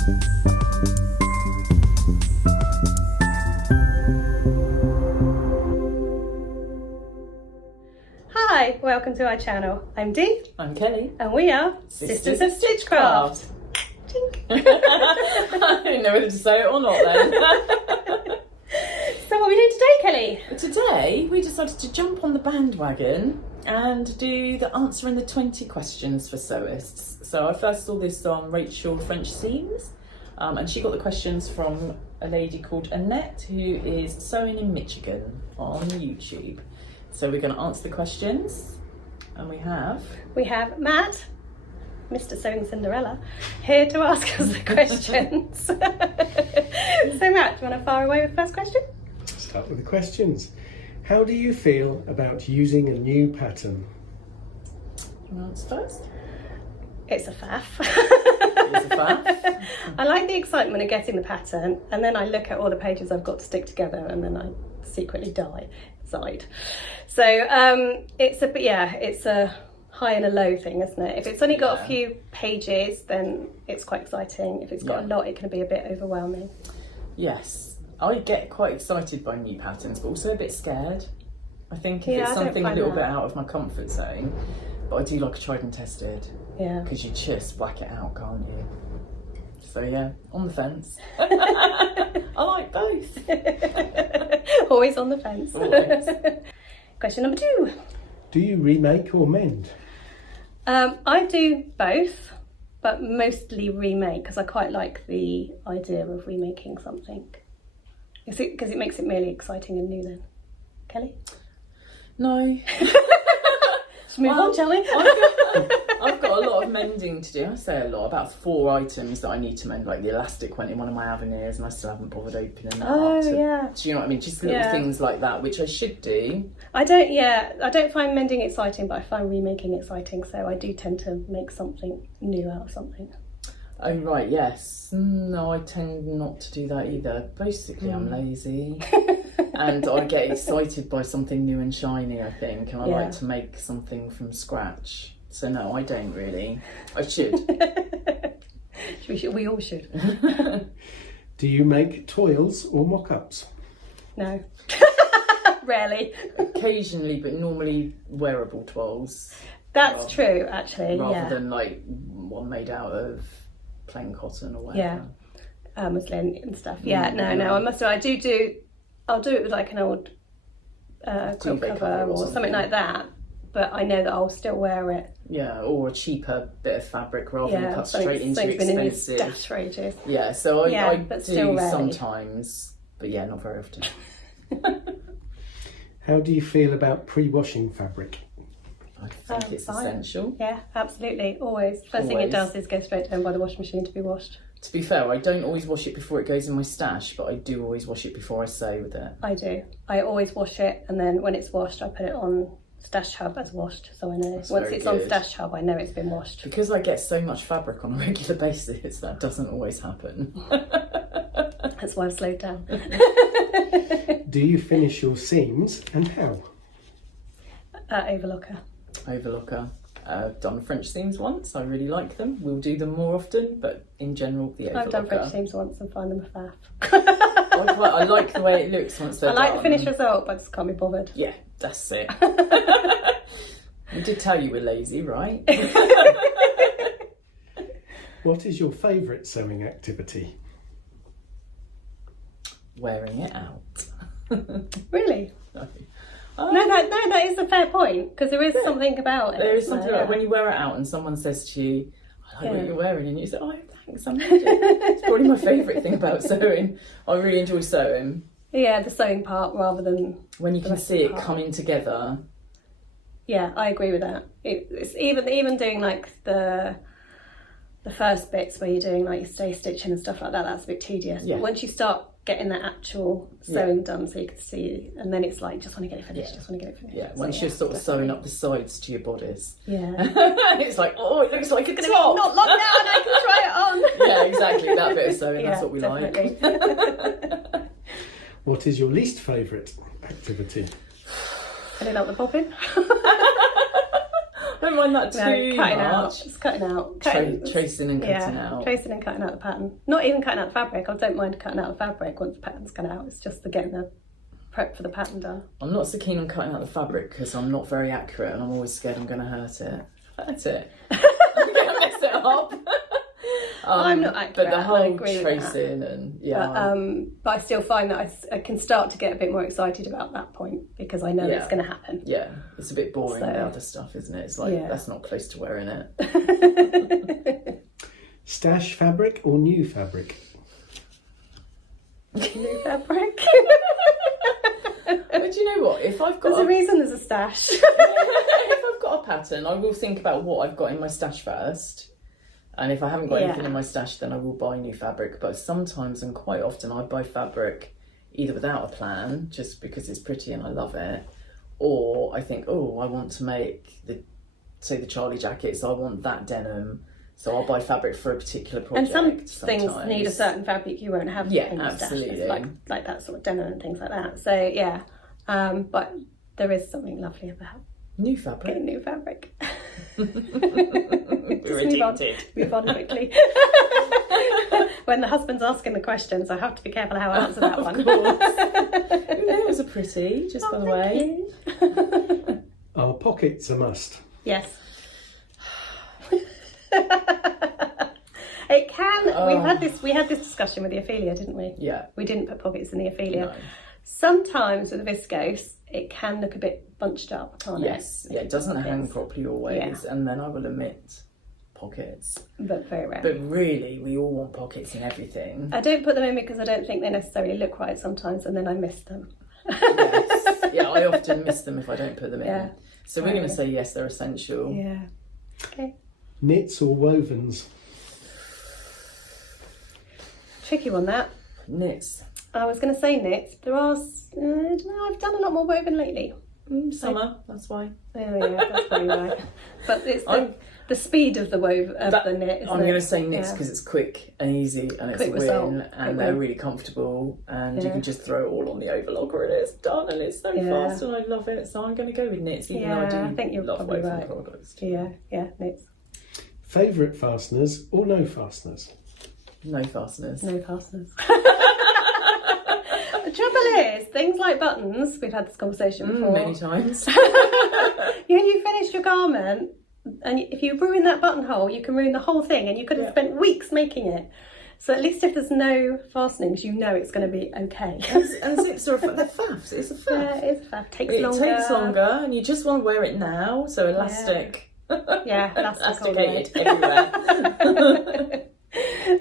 Hi, welcome to our channel. I'm Dee. I'm Kelly. And we are Sisters of Stitchcraft. I didn't know whether to say it or not then. So what are we doing today, Kelly? Today we decided to jump on the bandwagon and do the answering the 20 questions for sewists. So I first saw this on Rachel French Seams, and she got the questions from a lady called Annette who is sewing in Michigan on YouTube. So we're going to answer the questions, and we have Matt, Mr. Sewing Cinderella, here to ask us the questions. So Matt, do you want to fire away with the first question? Start with the questions. How do you feel about using a new pattern? you want to answer first? It's a faff. It's a faff. I like the excitement of getting the pattern, and then I look at all the pages I've got to stick together, and then I secretly die inside. So it's a high and a low thing, isn't it? If it's only got a few pages, then it's quite exciting. If it's got a lot, it can be a bit overwhelming. Yes, I get quite excited by new patterns, but also a bit scared. I think if it's something a little bit out of my comfort zone, but I do like a tried and tested. Yeah. Because you just whack it out, can't you? So yeah, on the fence. I like both. Always on the fence. Always. Question number 2. Do you remake or mend? I do both, but mostly remake because I quite like the idea of remaking something. Because it makes it really exciting and new then. Kelly? No. Let's move on, shall we? I've got a lot of mending to do. I say a lot, about 4 items that I need to mend. Like the elastic went in one of my Avenires and I still haven't bothered opening that up. Do you know what I mean? Just little things like that, which I should do. I don't find mending exciting, but I find remaking exciting, so I do tend to make something new out of something. Oh right, yes. No, I tend not to do that either. Basically, I'm lazy. And I get excited by something new and shiny, I think, and I like to make something from scratch. So no, I don't really. I should. We all should. Do you make toils or mock-ups? No. Rarely. Occasionally, but normally wearable toils. That's true, actually. Rather than like one made out of plain cotton or whatever. Yeah. Muslin and stuff. Yeah. No. I must. I'll do it with like an old quilt cover or something like that. But I know that I'll still wear it. Yeah, or a cheaper bit of fabric rather than cut straight into expensive. Been in your stash for ages. Yeah, so I do still sometimes, but yeah, not very often. How do you feel about pre-washing fabric? I think it's essential. Yeah, absolutely, always. First thing it does is go straight down by the washing machine to be washed. To be fair, I don't always wash it before it goes in my stash, but I do always wash it before I sew with it. I do. I always wash it, and then when it's washed, I put it on Stash Hub as washed, so I know. Once it's on Stash Hub, I know it's been washed. Because I get so much fabric on a regular basis, that doesn't always happen. That's why I've slowed down. Do you finish your seams, and how? Overlocker. I've done French seams once. I really like them. We'll do them more often, but in general, the overlocker. I've done French seams once and find them a faff. I like the way it looks once they're done. I like the finished result, but I just can't be bothered. Yeah, that's it. We did tell you we're lazy, right? What is your favourite sewing activity? Wearing it out. Really? No. No, that is a fair point, because there is something about it. There is something like when you wear it out and someone says to you, I like what you're wearing, and you say, oh, thanks, I'm magic. It's probably my favourite thing about sewing. I really enjoy sewing. Yeah, the sewing part rather than when you can see it coming together. Yeah, I agree with that. It's even doing like the first bits where you're doing like your stay stitching and stuff like that, that's a bit tedious. Yeah. But once you start getting that actual sewing done so you can see, and then it's like just want to get it finished, Yeah, once you're sort of sewing up the sides to your bodies. Yeah. It's like, oh, it looks like a top. Not long now and I can try it on. Yeah, exactly, that bit of sewing, that's what we like. What is your least favourite activity? Filling up the bobbin. don't mind that too cutting much. out. It's cutting out. Tracing and cutting out. Tracing and cutting out the pattern. Not even cutting out the fabric. I don't mind cutting out the fabric once the pattern's cut out. It's just getting the prep for the pattern done. I'm not so keen on cutting out the fabric because I'm not very accurate and I'm always scared I'm going to hurt it. Hurt it. I'm going to mess it up. I'm not accurate. But the whole tracing and but I still find that I can start to get a bit more excited about that point because I know it's going to happen. Yeah, it's a bit boring, the other stuff, isn't it? It's like, that's not close to wearing it. Stash fabric or new fabric? New fabric. But you know what? If I've got there's a reason there's a stash. if I've got a pattern, I will think about what I've got in my stash first. And if I haven't got anything in my stash, then I will buy new fabric. But sometimes and quite often I buy fabric either without a plan, just because it's pretty and I love it, or I think, oh, I want to make the Charlie jacket, so I want that denim. So I'll buy fabric for a particular project. And some things need a certain fabric you won't have in your absolutely. stash, like that sort of denim and things like that. So yeah, but there is something lovely about new fabric. Getting new fabric. We're addicted. Move on quickly. When the husband's asking the questions, I have to be careful how I answer that one. Of course. Your nails are pretty, just by the way. Are pockets a must? Yes. It can. We had this discussion with the Ophelia, didn't we? Yeah. We didn't put pockets in the Ophelia. No. Sometimes with the viscose, it can look a bit bunched up, can't it? Yes. Yeah, it doesn't hang properly always, and then I will omit pockets. But very rare. But really, we all want pockets in everything. I don't put them in because I don't think they necessarily look right sometimes, and then I miss them. Yes. Yeah, I often miss them if I don't put them in. So we're going to say yes, they're essential. Yeah. Okay. Knits or wovens? Tricky one, that. Knits. I was going to say knits. There are. I've done a lot more woven lately. Summer, that's why. Oh yeah, that's probably right. But it's the speed of the the knit. I'm going to say knits because it's quick and easy and it's a win and they're really comfortable and you can just throw it all on the overlocker and it's done and it's so fast and I love it. So I'm going to go with knits even though I think you're love probably woven right. products. Yeah, knits. Favourite fasteners or no fasteners? No fasteners. No fasteners. The trouble is, things like buttons, we've had this conversation before. Many times. When you finish your garment, and if you ruin that buttonhole, you can ruin the whole thing, and you could have spent weeks making it. So at least if there's no fastenings, you know it's going to be okay. And zips are they're faffs. It's a faff. Yeah, it is a faff. It takes longer, and you just want to wear it now. So elastic. Yeah, elasticated everywhere.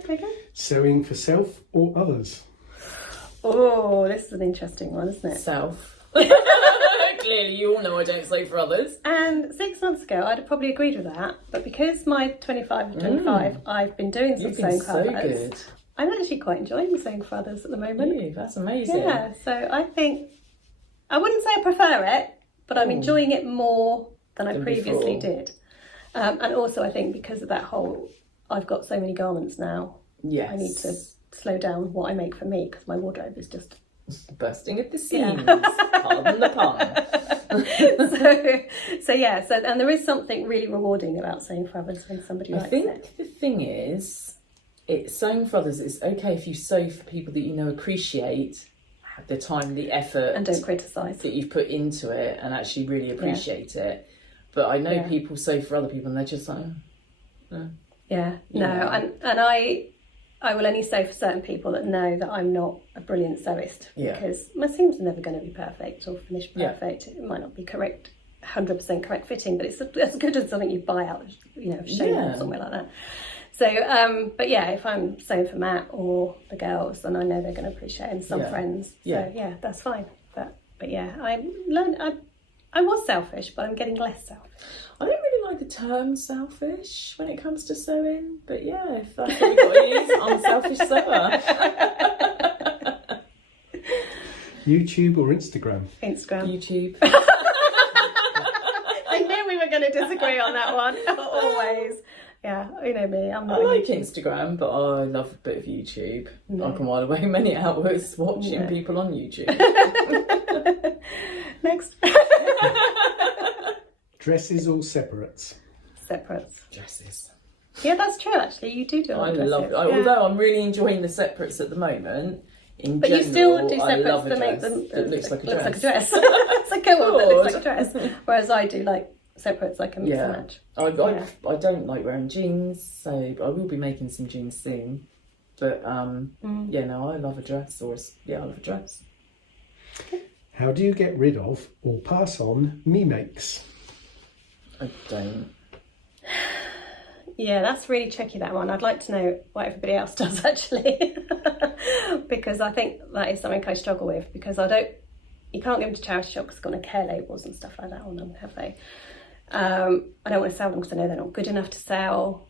Okay. Sewing for self or others? Oh, this is an interesting one, isn't it? Self. Clearly, you all know I don't sew for others. And 6 months ago, I'd have probably agreed with that. But because my 25 of 25, I've been doing some sewing for others. Good. I'm actually quite enjoying sewing for others at the moment. Yeah, that's amazing. Yeah, so I think, I wouldn't say I prefer it, but I'm enjoying it more than I previously did. And also, I think because of that whole, I've got so many garments now. Yes. I need to slow down what I make for me because my wardrobe is just bursting at the seams. Pardon the pun. so and there is something really rewarding about sewing for others when somebody likes it. I think the thing is, sewing for others is okay if you sew for people that you know appreciate the time, the effort, and don't criticise that you've put into it, and actually really appreciate it. But I know people sew for other people, and they're just like, and I will only sew for certain people that know that I'm not a brilliant sewist because my seams are never going to be perfect or finished perfect. It might not be correct, 100% correct fitting, but it's as good as something you buy out, Shane or somewhere like that. So, but yeah, if I'm sewing for Matt or the girls, then I know they're going to appreciate it, and some friends. So yeah, that's fine. But yeah, I was selfish, but I'm getting less selfish. I don't really like the term selfish when it comes to sewing, but yeah, if that's what you've got to use, I'm a selfish sewer. YouTube or Instagram? Instagram. YouTube. I knew we were going to disagree on that one. Always. Yeah, you know me. I like Instagram, but I love a bit of YouTube. I can while away many hours watching people on YouTube. Next. Dresses or separates? Separates. Dresses. Yeah, that's true. Actually, you do a lot I of dresses. love. Yeah. Although I'm really enjoying the separates at the moment. In But general, you still do I separates love a that make dress them that looks like a dress. Looks like a dress. It's like a one that looks like a dress. Whereas I do like separates like a mix and match. I don't like wearing jeans, so I will be making some jeans soon. But yeah, no, I love a dress. I love a dress. How do you get rid of or pass on me makes? I don't. Yeah, that's really tricky, that one. I'd like to know what everybody else does, actually. Because I think that is something I struggle with, because you can't give them to charity shops because they've got no care labels and stuff like that on them, have they? I don't want to sell them because I know they're not good enough to sell.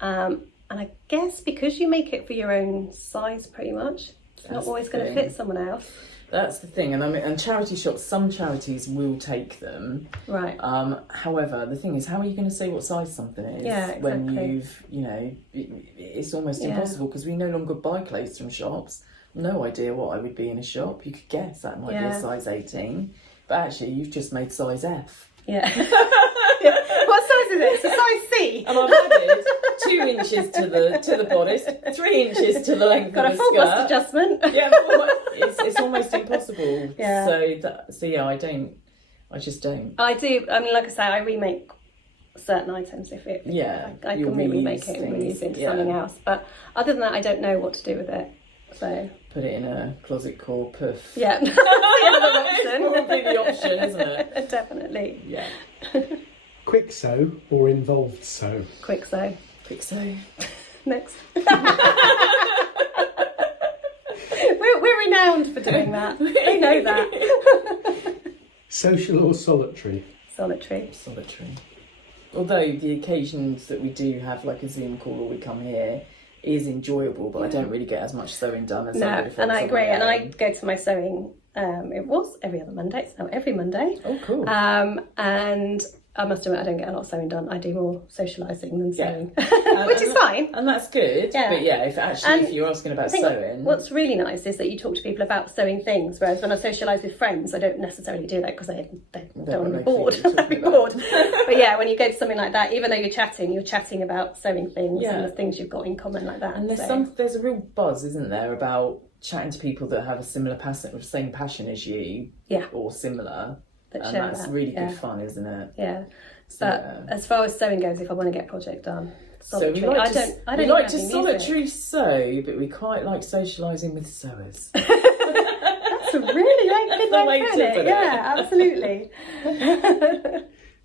And I guess because you make it for your own size pretty much, it's not always going to fit someone else. That's the thing, and charity shops, some charities will take them. Right. However, the thing is, how are you going to say what size something is when it's almost impossible, because we no longer buy clothes from shops. No idea what I would be in a shop. You could guess that might be a size 18, but actually you've just made size F. Yeah. What size is it? It's a size C. And I've added 2 inches to the bodice, 3 inches to the length Got of a the full skirt. bust adjustment. Yeah, it's almost impossible. Yeah. So yeah, I just don't. I do. I mean, like I say, I remake certain items if it. I you'll can remake reuse it and reuse things, it into something else. But other than that, I don't know what to do with it. So put it in a closet core puff. yeah, that's the other option. It's probably the option, isn't it? Definitely. Yeah. Quick sew or involved sew? Quick sew. Quick sew. Next. We're renowned for doing that. They know that. Social or solitary? Solitary. Although the occasions that we do have, like a Zoom call or we come here, is enjoyable, but I don't really get as much sewing done as I would if and I was on agree. my And I own. go to my sewing. It was every other Monday. It's now every Monday. Oh, cool. And I must admit, I don't get a lot of sewing done. I do more socialising than sewing, And- which is fine. And that's good. Yeah. But yeah, if you're asking I about think sewing, what's really nice is that you talk to people about sewing things, whereas when I socialise with friends, I don't necessarily do that because they don't want to be bored. I'd be bored. But yeah, when you go to something like that, even though you're chatting about sewing things and the things you've got in common like that. and there's a real buzz, isn't there, about chatting to people that have a similar passion, or same passion as you, or similar. That And share that's that, really good fun, isn't it? Yeah. So, But as far as sewing goes, if I want to get a project done, solitary. So we like I don't to even have any solitary sew, but we quite like socialising with sewers. That's a really good the way way to to put it. put it. Yeah, absolutely.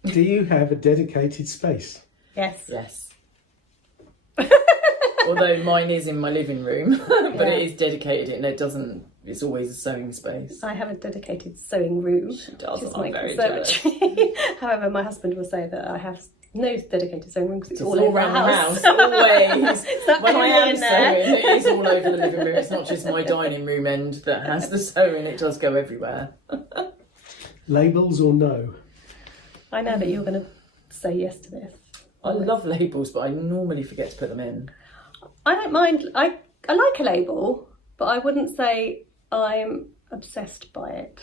Do you have a dedicated space? Yes. Yes. Although mine is in my living room, but it is dedicated and it's always a sewing space. I have a dedicated sewing room, She does, which is and I'm my very conservatory. However, my husband will say that I have no dedicated sewing room because it's all over around the house. always. It's not When I really am in there. sewing, it is all over the living room. It's not just my dining room end that has the sewing, it does go everywhere. Labels or no? I know that you're going to say yes to this. I love labels, but I normally forget to put them in. I don't mind. I like a label, but I wouldn't say I'm obsessed by it.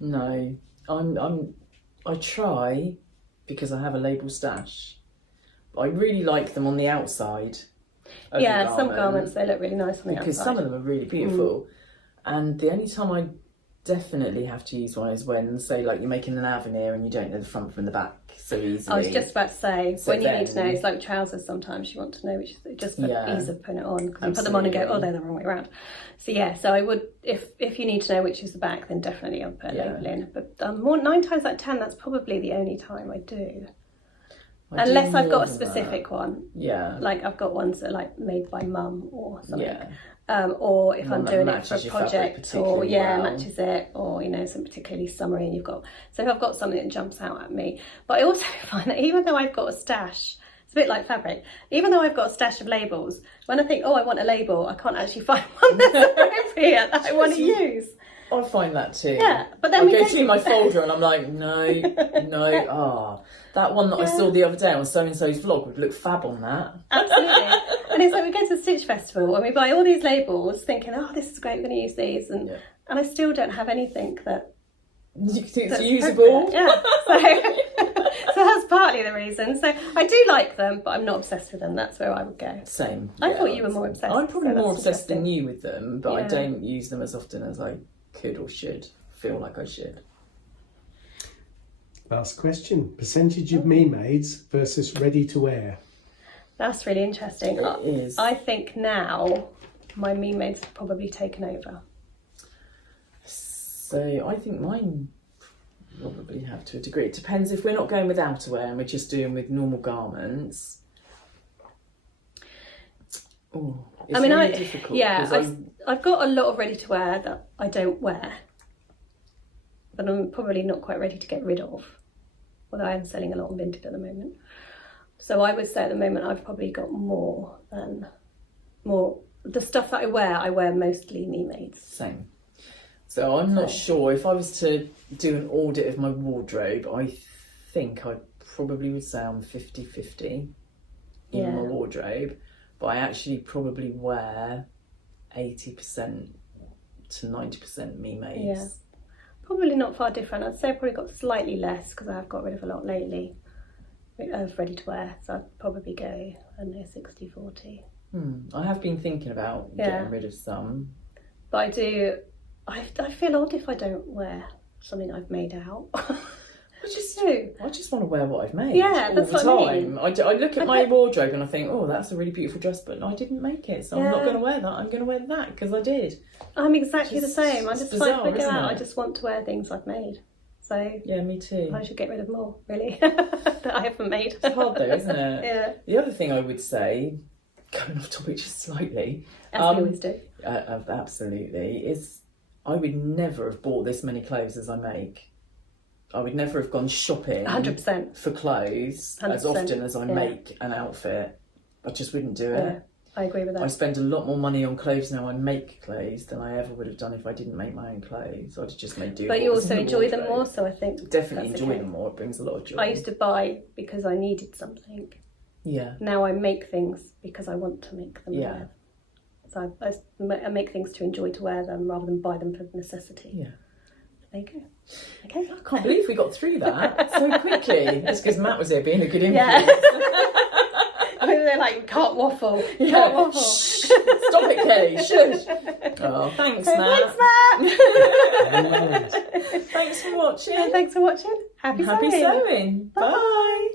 No, I try because I have a label stash. But I really like them on the outside. Of Yeah, the some garment, garments they look really nice on the because outside. some of them are really beautiful. And the only time I definitely have to use one is when, say, like you're making an avenir and you don't know the front from the back so easily. I was just about to say, So when you need to know, then- it's like trousers sometimes, you want to know which is just for Yeah. ease of putting it on, because you put them on and go, oh, Absolutely. they're the wrong way around. So yeah, so I would, if you need to know which is the back, then definitely I'll put a label in. But 9 times out of 10, that's probably the only time I do. I do Unless I've more got a than specific one. Yeah. Like I've got ones that are like made by mum or something. Yeah. Or if One I'm that doing it for a matches your fabric project, or particularly well. matches it, or some particularly summery, and you've got. So if I've got something that jumps out at me, but I also find that even though I've got a stash, it's a bit like fabric. Even though I've got a stash of labels, when I think, oh, I want a label, I can't actually find one that's appropriate that I want to use. I find that too. Yeah, but then I we go go through my folder and I'm like, no, that one that I saw the other day on so and so's vlog would look fab on that. Absolutely. And it's like we go to the Stitch Festival and we buy all these labels thinking, oh, this is great, we're going to use these. And I still don't have anything that You think it's that's usable? appropriate. Yeah. So that's partly the reason. So I do like them, but I'm not obsessed with them. That's where I would go. Same. I thought you were more obsessed. I'm probably so more that's obsessed than interesting. you with them, but I Yeah. don't use them as often as I could or should feel like I should. Last question. Percentage of me maids versus ready to wear. That's really interesting. It is. I think now my me maids have probably taken over. So I think mine probably have to a degree. It depends if we're not going with outerwear and we're just doing with normal garments. Oh, it's I mean, really difficult. yeah, 'cause I've got a lot of ready to wear that I don't wear, but I'm probably not quite ready to get rid of. Although I am selling a lot on Vinted at the moment, so I would say at the moment I've probably got more. The stuff that I wear mostly me maids. Same. So I'm not sure. If I was to do an audit of my wardrobe, I think I probably would say I'm 50-50 in my wardrobe. But I actually probably wear 80% to 90% me maids. Yeah. Probably not far different. I'd say I've probably got slightly less because I've got rid of a lot lately of ready to wear. So I'd probably go, I don't know, 60-40. I have been thinking about getting rid of some. But I feel odd if I don't wear something I've made out. I just do. I just want to wear what I've made Yeah, all that's the what I time. mean. I look at my wardrobe and I think, oh, that's a really beautiful dress, but I didn't make it, so I'm not going to wear that. I'm going to wear that because I did. I'm exactly the same. I just bizarre, like to go isn't out. it? I just want to wear things I've made. So Yeah, me too. I should get rid of more, really, that I haven't made. It's hard though, isn't it? Yeah. The other thing I would say, going off topic just slightly, As we always do. absolutely, is I would never have bought this many clothes as I make. I would never have gone shopping 100%. for clothes as 100%, often as I make an outfit. I just wouldn't do it. Yeah, I agree with that. I spend a lot more money on clothes now I make clothes than I ever would have done if I didn't make my own clothes. I'd just made do. But you also enjoy them more, so I think Definitely that's enjoy okay. them more. It brings a lot of joy. I used to buy because I needed something. Yeah. Now I make things because I want to make them. Yeah. So I make things to enjoy to wear them rather than buy them for necessity. Yeah. There you go. Okay. I can't believe we got through that so quickly. It's because Matt was here being a good influence. Yeah. I mean, they're like, can't waffle. Can't waffle. Shh. Stop it, Kelly. Shush. Oh, thanks, Matt. Thanks, Matt. Thanks for watching. Thanks for watching. Happy Happy sewing. sewing. Bye.